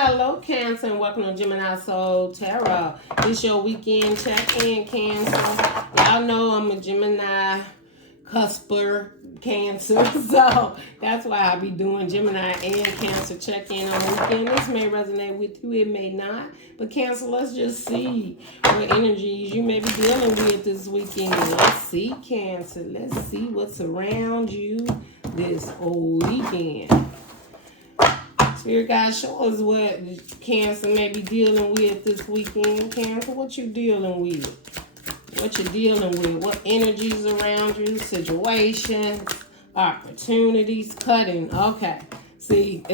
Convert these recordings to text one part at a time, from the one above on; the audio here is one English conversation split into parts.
Hello, Cancer, and welcome to Gemini Soul Tarot. It's your weekend check-in, Cancer. Y'all know I'm a Gemini cusper Cancer, so that's why I be doing Gemini and Cancer check-in on the weekend. This may resonate with you, it may not. But Cancer, let's just see what energies you may be dealing with this weekend. Let's see, Cancer. Let's see what's around you this whole weekend. Spirit guide, show us what Cancer may be dealing with this weekend. Cancer, what you dealing with? What you dealing with? What energies around you? Situations, opportunities, cutting. Okay. See,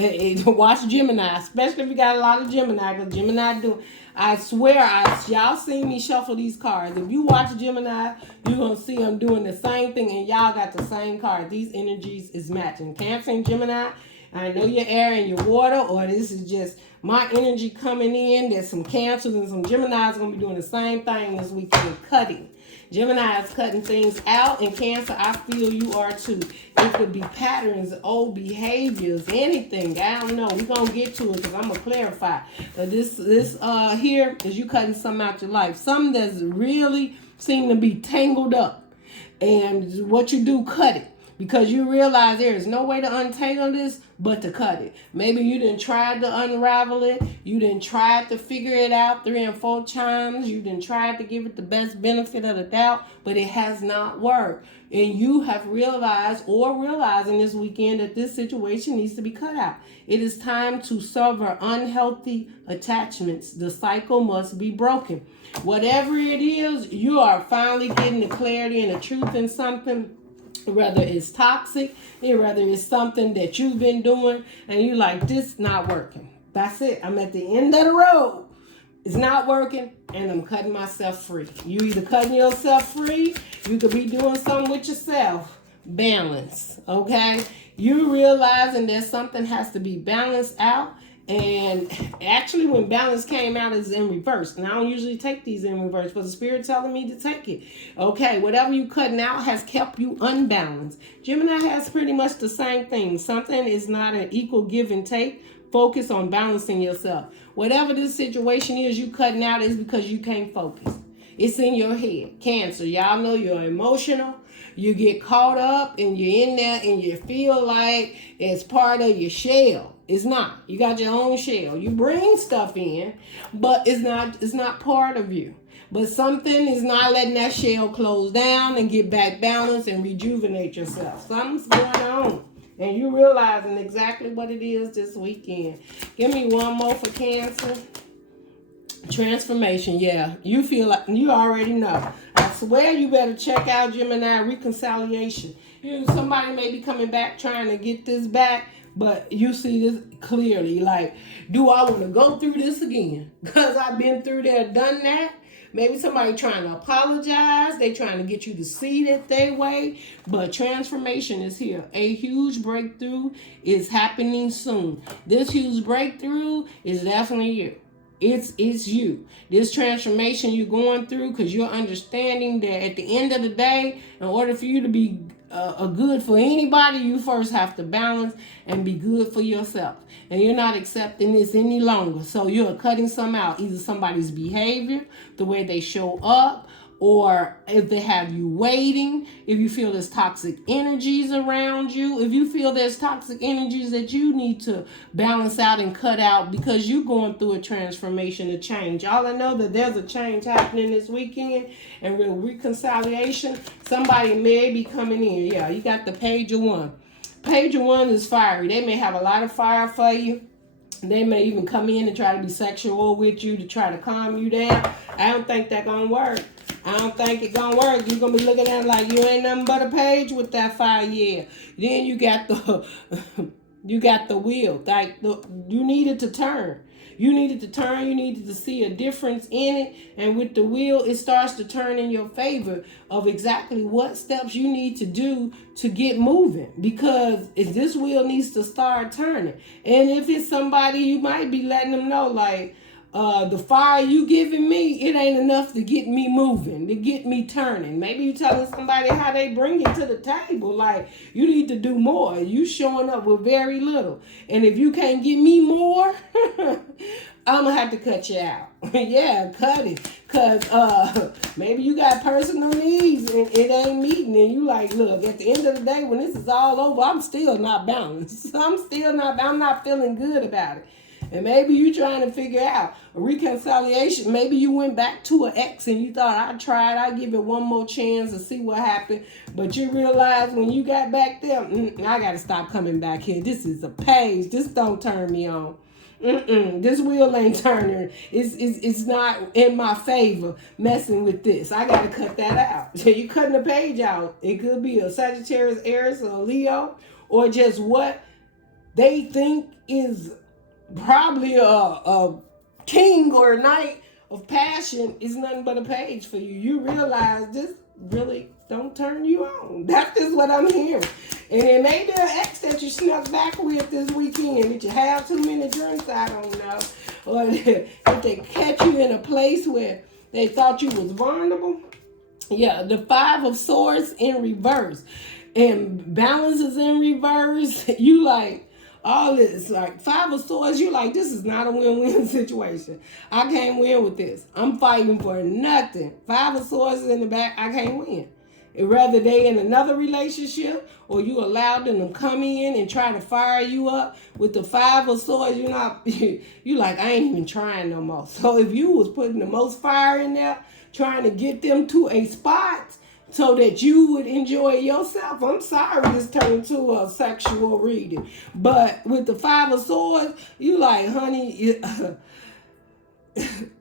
watch Gemini, especially if you got a lot of Gemini, because Gemini do. I swear, y'all seen me shuffle these cards. If you watch Gemini, you're going to see them doing the same thing, and y'all got the same card. These energies is matching. Cancer and Gemini, I know your air and your water, or this is just my energy coming in. There's some Cancers and some Geminis going to be doing the same thing this weekend, cutting. Gemini is cutting things out, and Cancer, I feel you are too. It could be patterns, old behaviors, anything. I don't know. We're going to get to it because I'm going to clarify. This here is you cutting something out your life. Something that's really seem to be tangled up. And what you do, cut it. Because you realize there is no way to untangle this but to cut it. Maybe you didn't try to unravel it. You didn't try to figure it out 3 and 4 times. You didn't try to give it the best benefit of the doubt, but it has not worked. And you have realized or realizing this weekend that this situation needs to be cut out. It is time to sever unhealthy attachments. The cycle must be broken. Whatever it is, you are finally getting the clarity and the truth in something. Whether it's toxic, whether it's something that you've been doing and you like, this not working. That's it. I'm at the end of the road. It's not working and I'm cutting myself free. You either cutting yourself free, you could be doing something with yourself. Balance, okay? You realizing that something has to be balanced out. And actually when balance came out is in reverse. And I don't usually take these in reverse, but the Spirit telling me to take it. Okay, whatever you cutting out has kept you unbalanced. Gemini has pretty much the same thing. Something is not an equal give and take. Focus on balancing yourself. Whatever this situation is you cutting out is because you can't focus. It's in your head. Cancer, y'all know you're emotional. You get caught up and you're in there and you feel like it's part of your shell. It's not. You got your own shell. You bring stuff in, but it's not part of you. But something is not letting that shell close down and get back balanced and rejuvenate yourself. Something's going on. And you realizing exactly what it is this weekend. Give me one more for Cancer. Transformation, yeah. You feel like you already know. I swear you better check out Gemini reconciliation. Somebody may be coming back trying to get this back, but you see this clearly. Like, do I want to go through this again? Because I've been through there, done that. Maybe somebody trying to apologize. They trying to get you to see it their way. But transformation is here. A huge breakthrough is happening soon. This huge breakthrough is definitely you. It's you. This transformation you're going through because you're understanding that at the end of the day, in order for you to be a good for anybody, you first have to balance and be good for yourself. And you're not accepting this any longer. So you're cutting some out. Either somebody's behavior, the way they show up, or if they have you waiting, if you feel there's toxic energies around you, if you feel there's toxic energies that you need to balance out and cut out because you're going through a transformation, a change. All I know that there's a change happening this weekend and real reconciliation. Somebody may be coming in. Yeah, you got the Page of One. Page of One is fiery. They may have a lot of fire for you. They may even come in and try to be sexual with you to try to calm you down. I don't think that's going to work. I don't think it's going to work. You're going to be looking at it like you ain't nothing but a page with that fire. Yeah. Then you got the wheel. Like you needed to turn. You needed to turn. You needed to see a difference in it. And with the wheel, it starts to turn in your favor of exactly what steps you need to do to get moving. Because if this wheel needs to start turning. And if it's somebody, you might be letting them know like, the fire you giving me, it ain't enough to get me moving, to get me turning. Maybe you telling somebody how they bring it to the table. Like, you need to do more. You showing up with very little. And if you can't give me more, I'm gonna have to cut you out. Yeah, cut it. Cause maybe you got personal needs and it ain't meeting, and you like, look, at the end of the day, when this is all over, I'm still not balanced. I'm not feeling good about it. And maybe you trying to figure out a reconciliation. Maybe you went back to an ex and you thought, I'd give it one more chance to see what happened. But you realized when you got back there, I got to stop coming back here. This is a page. This don't turn me on. This wheel ain't turning. It's not in my favor messing with this. I got to cut that out. So you cutting the page out. It could be a Sagittarius, Aries, or a Leo, or just what they think is probably a king or a knight of passion is nothing but a page for you. You realize this really don't turn you on. That's just what I'm hearing. And it may be an ex that you snuck back with this weekend. Did you have too many drinks? I don't know. Or if they catch you in a place where they thought you was vulnerable. Yeah, the 5 of Swords in reverse. And balance is in reverse. You like, all this, like 5 of Swords, you like, this is not a win-win situation. I can't win with this. I'm fighting for nothing. 5 of Swords is in the back, I can't win. And whether they in another relationship or you allowed them to come in and try to fire you up with the 5 of Swords, you like, I ain't even trying no more. So if you was putting the most fire in there, trying to get them to a spot so that you would enjoy yourself. I'm sorry this turned into a sexual reading. But with the 5 of Swords, you like, honey,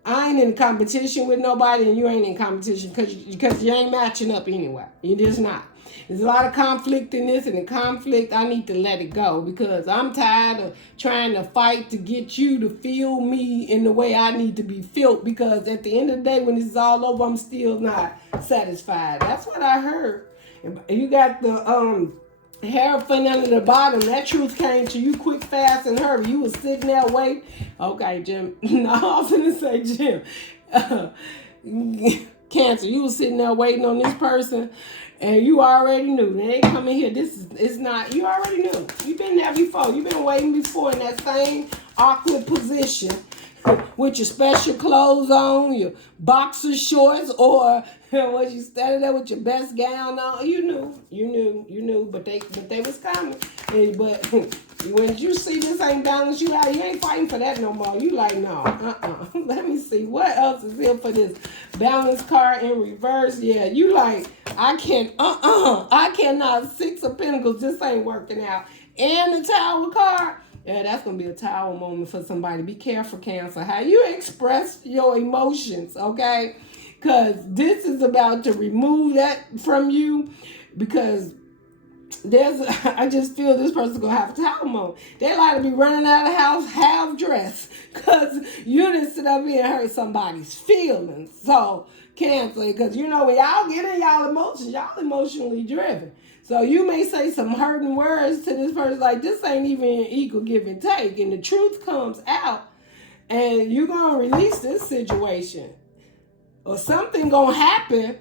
I ain't in competition with nobody, and you ain't in competition because you ain't matching up anyway. You're just not. There's a lot of conflict in this, and the conflict, I need to let it go because I'm tired of trying to fight to get you to feel me in the way I need to be felt, because at the end of the day, when this is all over, I'm still not satisfied. That's what I heard. You got the Hierophant under the bottom. That truth came to you quick, fast, and hurry. You was sitting there waiting. Okay, Jim. No, I was going to say, Jim. Cancer, you was sitting there waiting on this person, and you already knew. They ain't coming here. It's not, you already knew. You've been there before. You've been waiting before in that same awkward position with your special clothes on, your boxer shorts, or was you standing there with your best gown on? You knew, but they was coming. But when you see this ain't balanced you out, you ain't fighting for that no more. You like, no, let me see, what else is here for this balance card in reverse? Yeah, you like, I cannot. 6 of Pentacles, this ain't working out. And the Tower card. Yeah, that's going to be a tower moment for somebody. Be careful, Cancer, how you express your emotions, okay? Because this is about to remove that from you, because I just feel this person's going to have a tower moment. They like to be running out of the house half dressed because you didn't sit up here and hurt somebody's feelings. So, Cancer, because when y'all get in y'all emotions, y'all emotionally driven. So you may say some hurting words to this person like, this ain't even equal give and take. And the truth comes out and you're going to release this situation. Or something going to happen,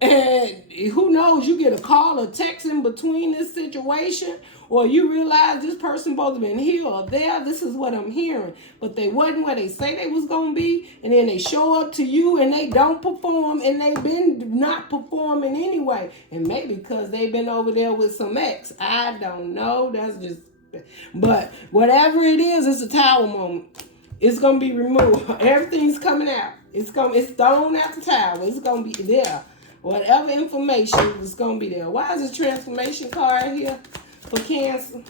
and who knows, you get a call or text in between this situation, or you realize this person both have been here or there. This is what I'm hearing. But they wasn't where they say they was going to be, and then they show up to you and they don't perform, and they've been not performing anyway. And maybe because they've been over there with some ex. I don't know. That's just, but whatever it is, it's a tower moment. It's going to be removed. Everything's coming out. It's thrown out the tower. It's going to be there. Whatever information is going to be there. Why is this transformation card here for Cancer?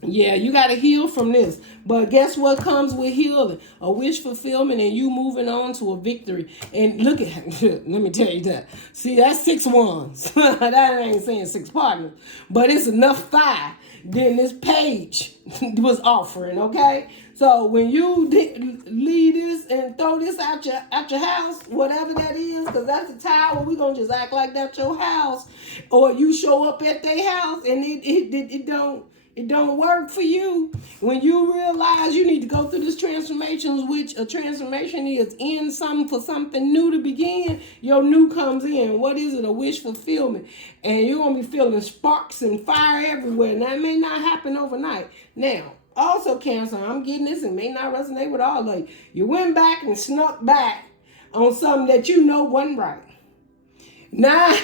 Yeah, you got to heal from this. But guess what comes with healing? A wish fulfillment and you moving on to a victory. And look at, let me tell you that. See, that's 6 wands. That ain't saying 6 partners. But it's enough 5 than this page was offering, okay? So when you leave this and throw this out your house, whatever that is, because that's a tower, we're going to just act like that's your house. Or you show up at their house and it don't work for you. When you realize you need to go through this transformation, which a transformation is in something for something new to begin, your new comes in. What is it? A wish fulfillment. And you're going to be feeling sparks and fire everywhere. Now, it may not happen overnight. Now, Also, Cancer, I'm getting this and may not resonate with all of you. You went back and snuck back on something that you know wasn't right. Now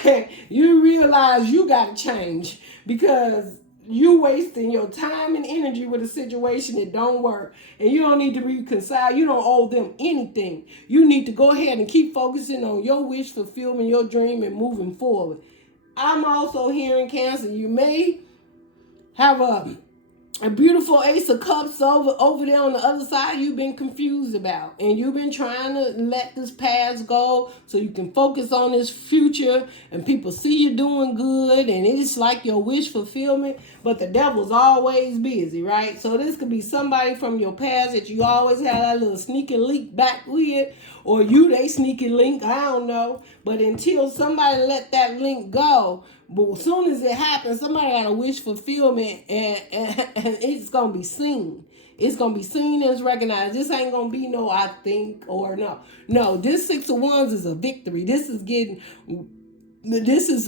you realize you got to change because you wasting your time and energy with a situation that don't work, and you don't need to reconcile. You don't owe them anything. You need to go ahead and keep focusing on your wish fulfillment, your dream, and moving forward. I'm also hearing, Cancer, you may have a beautiful Ace of Cups over there on the other side you've been confused about. And you've been trying to let this past go so you can focus on this future. And people see you doing good. And it's like your wish fulfillment. But the devil's always busy, right? So this could be somebody from your past that you always had that little sneaky link back with. Or they sneaky link, I don't know. But until somebody let that link go, but as soon as it happens, somebody got a wish fulfillment, and it's going to be seen. It's going to be seen and recognized. This ain't going to be no I think or no. No, this Six of Wands is a victory. This is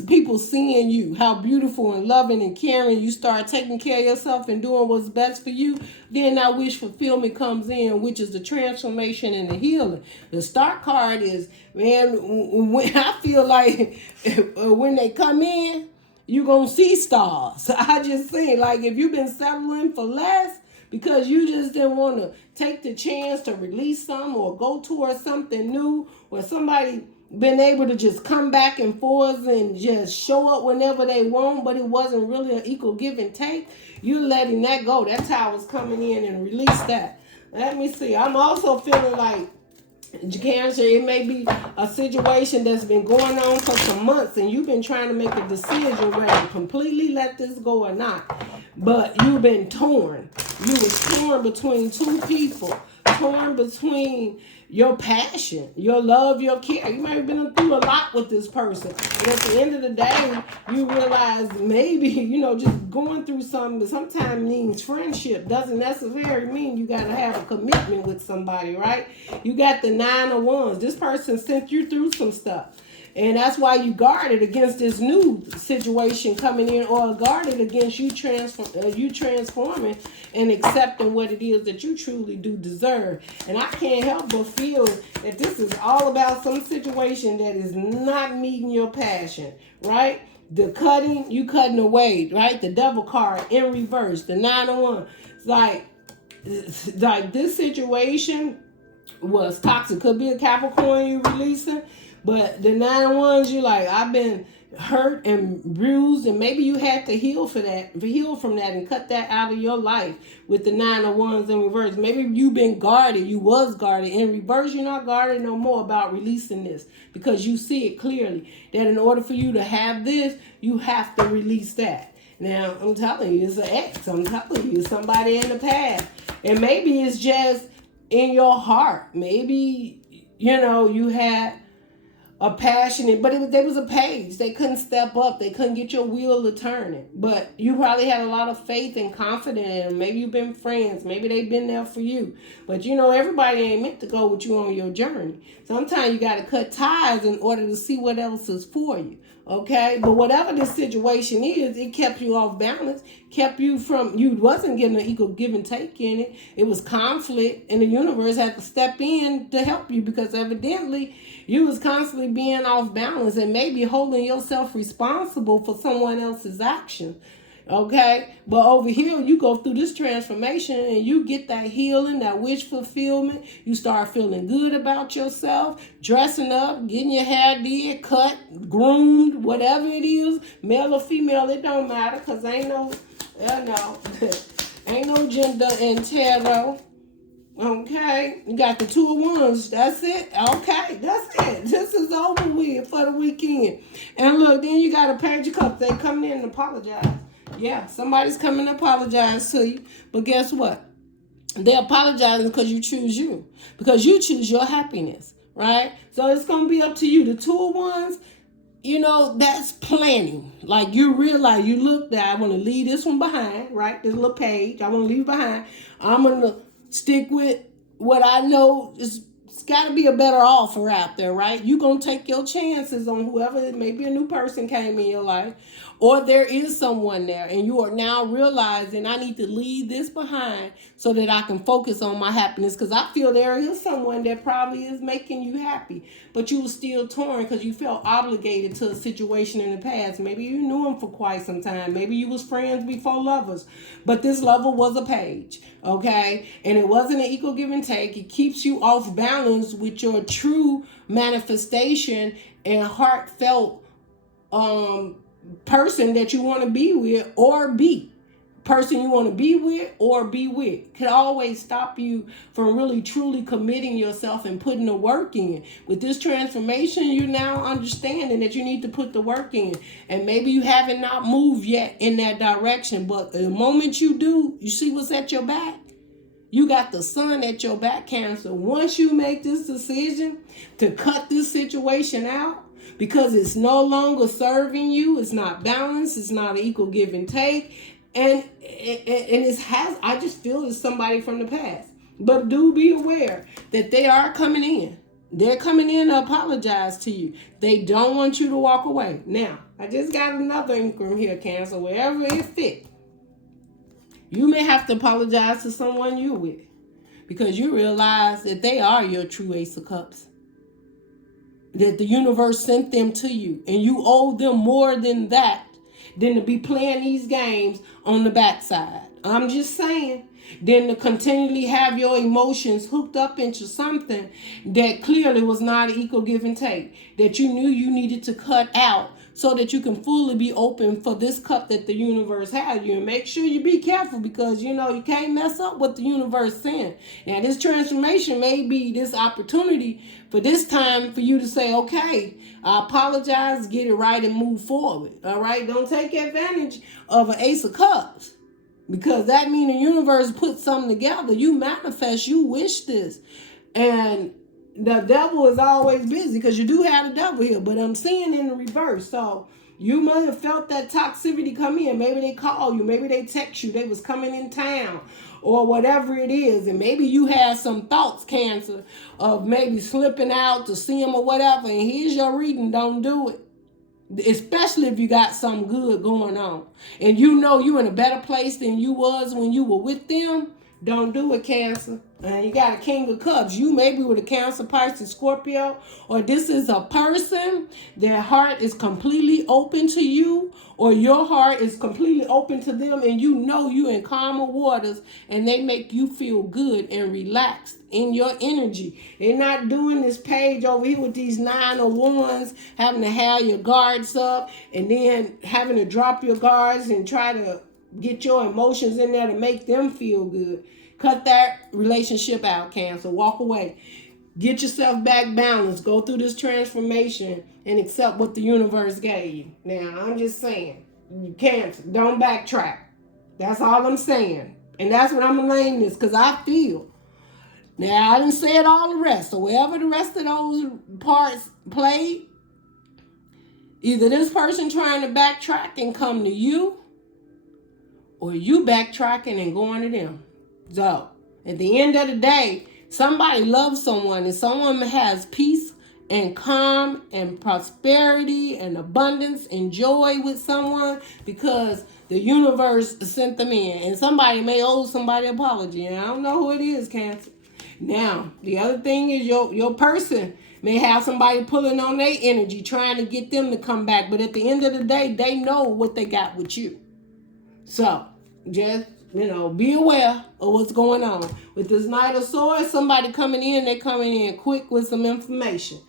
people seeing you, how beautiful and loving and caring you start taking care of yourself and doing what's best for you. Then that wish fulfillment comes in, which is the transformation and the healing. The Star card is, man, when I feel like when they come in, you're going to see stars. I just say, like, if you've been settling for less because you just didn't want to take the chance to release some or go towards something new, or somebody been able to just come back and forth and just show up whenever they want, but it wasn't really an equal give and take, you're letting that go. That tower's coming in and release that. Let me see. I'm also feeling like, Cancer, it may be a situation that's been going on for some months and you've been trying to make a decision whether to completely let this go or not. But you've been torn. You was torn between two people. Torn between your passion, your love, your care. You might have been through a lot with this person. But at the end of the day, you realize maybe, just going through something that sometimes means friendship doesn't necessarily mean you got to have a commitment with somebody, right? You got the 9 of Wands. This person sent you through some stuff. And that's why you guarded against this new situation coming in, or guarded against you transforming and accepting what it is that you truly do deserve. And I can't help but feel that this is all about some situation that is not meeting your passion, right? The cutting, you cutting away, right? The Devil card in reverse, the 9 of Wands. It's like this situation was toxic. Could be a Capricorn you releasing. But the 9 of Wands, you're like, I've been hurt and bruised, and maybe you had to heal from that and cut that out of your life with the 9 of Wands in reverse. Maybe you've been guarded. You was guarded. In reverse, you're not guarded no more about releasing this because you see it clearly that in order for you to have this, you have to release that. Now, I'm telling you, it's an ex. I'm telling you, it's somebody in the past. And maybe it's just in your heart. Maybe, you had a passionate, but there was a page. They couldn't step up. They couldn't get your wheel to turn it. But you probably had a lot of faith and confidence in them. Maybe you've been friends. Maybe they've been there for you. But everybody ain't meant to go with you on your journey. Sometimes you got to cut ties in order to see what else is for you. Okay? But whatever this situation is, it kept you off balance, kept you wasn't getting an equal give and take in it. It was conflict, and the universe had to step in to help you because evidently you was constantly being off balance and maybe holding yourself responsible for someone else's actions. Okay? But over here, you go through this transformation and you get that healing, that wish fulfillment. You start feeling good about yourself, dressing up, getting your hair did, cut, groomed, whatever it is, male or female, it don't matter because ain't no gender in tarot. Okay, you got the 2 of Wands. That's it. Okay, that's it. This is over with for the weekend. And look, then you got a Page of Cups. They come in and apologize. Yeah, somebody's coming to apologize to you. But guess what? They're apologizing because you choose you. Because you choose your happiness, right? So it's going to be up to you. The 2 of Wands, that's planning. Like you realize, you look that I want to leave this one behind, right? This little page, I want to leave behind. I'm going to stick with what I know is got to be a better offer out there, right? You're going to take your chances on whoever, maybe a new person came in your life, Or there is someone there and you are now realizing I need to leave this behind so that I can focus on my happiness, because I feel there is someone that probably is making you happy, but you were still torn because you felt obligated to a situation in the past. Maybe you knew him for quite some time. Maybe you was friends before lovers, but this lover was a page, okay? And it wasn't an equal give and take. It keeps you off balance with your true manifestation and heartfelt person that you want to be with, or be person you want to be with or be with, can always stop you from really truly committing yourself and putting the work in. With this transformation, you're now understanding that you need to put the work in, and maybe you haven't not moved yet in that direction, but the moment you do, you see what's at your back. You got the sun at your back, Cancer. Once you make this decision to cut this situation out, because it's no longer serving you, it's not balanced, it's not an equal give and take, and I just feel it's somebody from the past. But do be aware that they are coming in. They're coming in to apologize to you. They don't want you to walk away. Now, I just got another inkling here, Cancer, wherever it fits. You may have to apologize to someone you're with, because you realize that they are your true Ace of Cups. That the universe sent them to you, and you owe them more than that, than to be playing these games on the backside. I'm just saying, than to continually have your emotions hooked up into something that clearly was not an equal give and take, that you knew you needed to cut out so that you can fully be open for this cup that the universe has you. And make sure you be careful, because you can't mess up what the universe sent. Now, this transformation may be this opportunity for this time for you to say, okay, I apologize, get it right, and move forward. All right? Don't take advantage of an Ace of Cups, because that means the universe put something together. You manifest, you wish this. And the devil is always busy, because you do have the devil here, but I'm seeing in the reverse. So you might have felt that toxicity come in. Maybe they call you, maybe they text you, they was coming in town, or whatever it is. And maybe you had some thoughts, Cancer, of maybe slipping out to see them or whatever. And here's your reading. Don't do it. Especially if you got something good going on and you're in a better place than you was when you were with them. Don't do it, Cancer. You got a King of Cups. You may be with a Cancer, Pisces, Scorpio, or this is a person, their heart is completely open to you, or your heart is completely open to them, and you're in calmer waters, and they make you feel good and relaxed in your energy. They're not doing this page over here with these 9 of Wands, having to have your guards up, and then having to drop your guards and try to get your emotions in there to make them feel good. Cut that relationship out, Cancer. Walk away. Get yourself back balanced. Go through this transformation and accept what the universe gave you. Now, I'm just saying, Cancer, don't backtrack. That's all I'm saying. And that's what I'm going to name this, because I feel. Now, I didn't say it all the rest. So wherever the rest of those parts played, either this person trying to backtrack and come to you, or you backtracking and going to them. So, at the end of the day, somebody loves someone, and someone has peace and calm and prosperity and abundance and joy with someone because the universe sent them in. And somebody may owe somebody an apology. And I don't know who it is, Cancer. Now, the other thing is your person may have somebody pulling on their energy, trying to get them to come back. But at the end of the day, they know what they got with you. So, just, be aware of what's going on. With this Knight of Swords, somebody coming in, they're coming in quick with some information.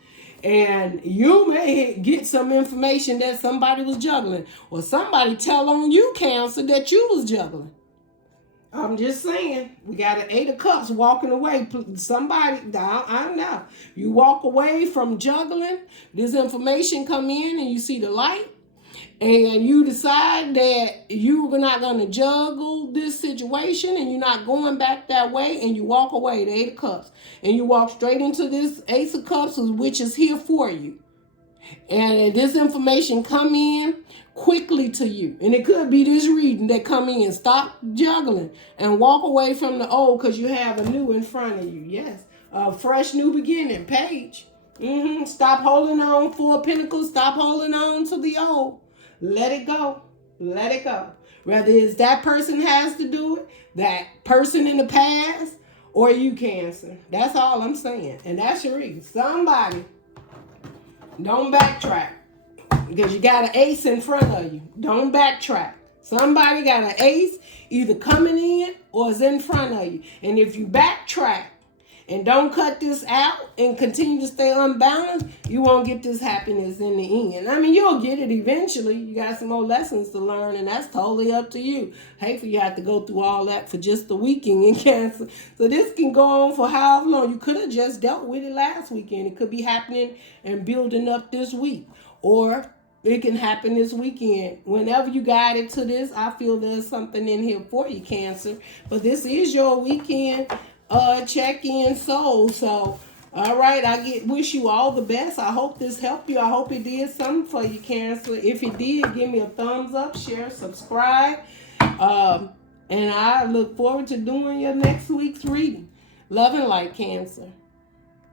And you may get some information that somebody was juggling. Or somebody tell on you, Cancer, that you was juggling. I'm just saying, we got an 8 of Cups walking away. Somebody, I don't know. You walk away from juggling, this information come in and you see the light. And you decide that you're not going to juggle this situation and you're not going back that way, and you walk away, the 8 of Cups. And you walk straight into this Ace of Cups, which is here for you. And this information come in quickly to you. And it could be this reading that come in. Stop juggling and walk away from the old, because you have a new in front of you. Yes, a fresh new beginning, page. Stop holding on, 4 of Pentacles. Stop holding on to the old. Let it go. Let it go. Whether it's that person has to do it, that person in the past, or you, Cancer. That's all I'm saying. And that's your reason. Somebody, don't backtrack. Because you got an ace in front of you. Don't backtrack. Somebody got an ace either coming in or is in front of you. And if you backtrack and don't cut this out and continue to stay unbalanced, you won't get this happiness in the end. I mean, you'll get it eventually. You got some more lessons to learn, and that's totally up to you. Hate for you have to go through all that for just the weekend in Cancer. So this can go on for how long? You could have just dealt with it last weekend. It could be happening and building up this week. Or it can happen this weekend. Whenever you guided to this, I feel there's something in here for you, Cancer. But this is your weekend check-in soul. So, all right, wish you all the best. I hope this helped you. I hope it did something for you, Cancer. If it did, give me a thumbs up, share, subscribe. And I look forward to doing your next week's reading. Love and light, Cancer.